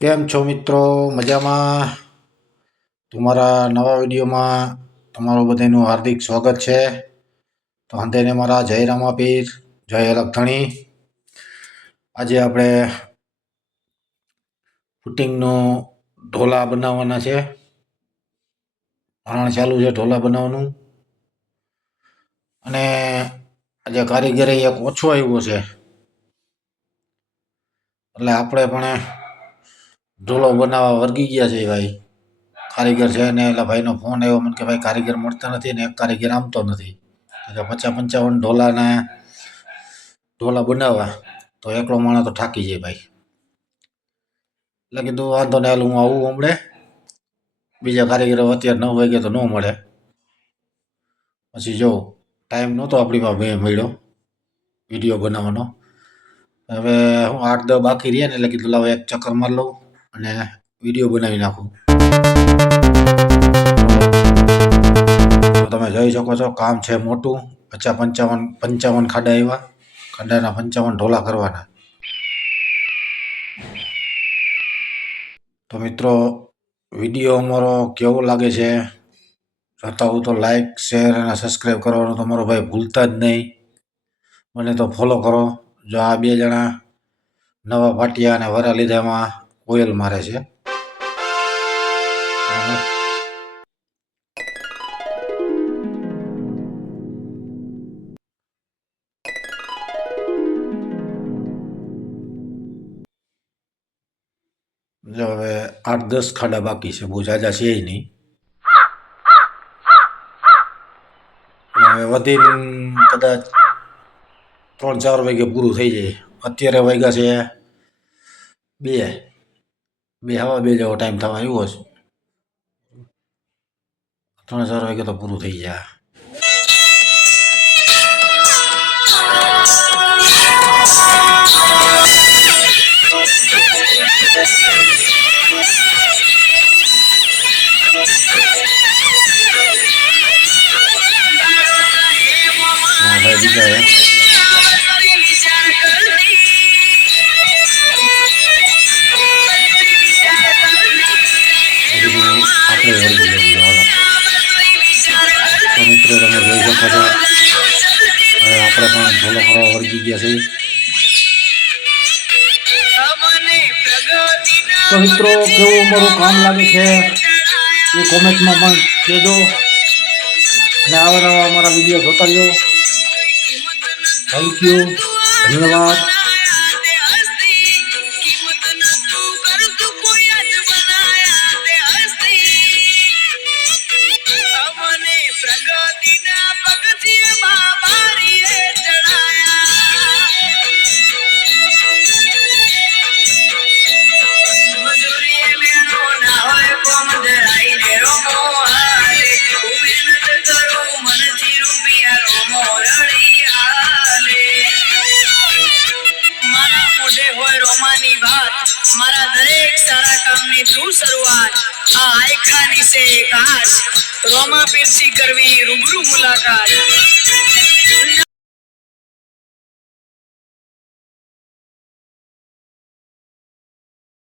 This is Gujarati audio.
કેમ છો મિત્રો? મજામાં? તમારા નવા વિડીયોમાં તમારું બધાનું હાર્દિક સ્વાગત છે. તો અંતેને મારા જય રામાપીર, જય લખધણી. આજે આપણે ફૂટિંગનું ઢોલા બનાવવાના છે. ભરાણ ચાલુ છે ઢોલા બનાવવાનું. અને આજે કારીગરે એક ઓછો આવ્યો છે, એટલે આપણે પણ ઢોલો બનાવવા વર્ગી ગયા છે. ભાઈ કારીગર છે ને, એટલે ભાઈનો ફોન આવ્યો મને કે ભાઈ કારીગર મળતા નથી ને એક કારીગર આમતો નથી. 50-55 ઢોલા બનાવવા તો એકલો માણસ તો થાકી જાય ભાઈ. એટલે કીધું વાંધો ને હાલ હું આવું હમણે. બીજા કારીગરો અત્યારે 9 વાગે તો ન મળે. પછી જો ટાઈમ નહોતો આપણી પાસે મળ્યો વિડીયો બનાવવાનો. હવે હું 8-10 બાકી રહ્યા ને, એટલે કીધું લાવ એક ચક્કર માર લઉં અને વિડીયો બનાવી નાખું. તમે જોઈ શકો છો કામ છે મોટું. 55 ખાડા આવ્યા. ખાડાના 55 ઢોલા કરવાના. તો મિત્રો વિડીયો અમારો કેવો લાગે છે, જોતા હું તો લાઈક, શેર અને સબસ્ક્રાઈબ કરવાનું તમારો ભાઈ ભૂલતા જ નહીં. મને તો ફોલો કરો. જો આ 2 જણા નવા પાટિયા અને વરા લીધામાં ઓઇલ મારે છે. જો હવે 8-10 ખાડા બાકી છે, બહુ જાજા છે નહીં. હવે વધીને કદાચ 3-4 વાગે પૂરું થઈ જાય. અત્યારે વાગ્યા છે 2 જેવો ટાઈમ થવા આવ્યો છે. 3-4 વાગે તો પૂરું થઈ જાય. ભાઈ બીજા આપણે વર્ગી લેવું. તો મિત્રો તમે જોઈ શકો છો હવે આપણે પણ ઢોલો કરવા વર્ગી ગયા છે. તો મિત્રો કેવું અમારું કામ લાગે છે એ કોમેન્ટમાં પણ કહેજો. અને આવા નવા અમારા વિડીયો જોતા રહ્યો. થેન્ક યુ, ધન્યવાદ. મારા દરેક સારા કામની તું શરૂઆત આ આયખાની સે કાશ રોમા પીરસી કરવી રૂબરૂ મુલાકાત.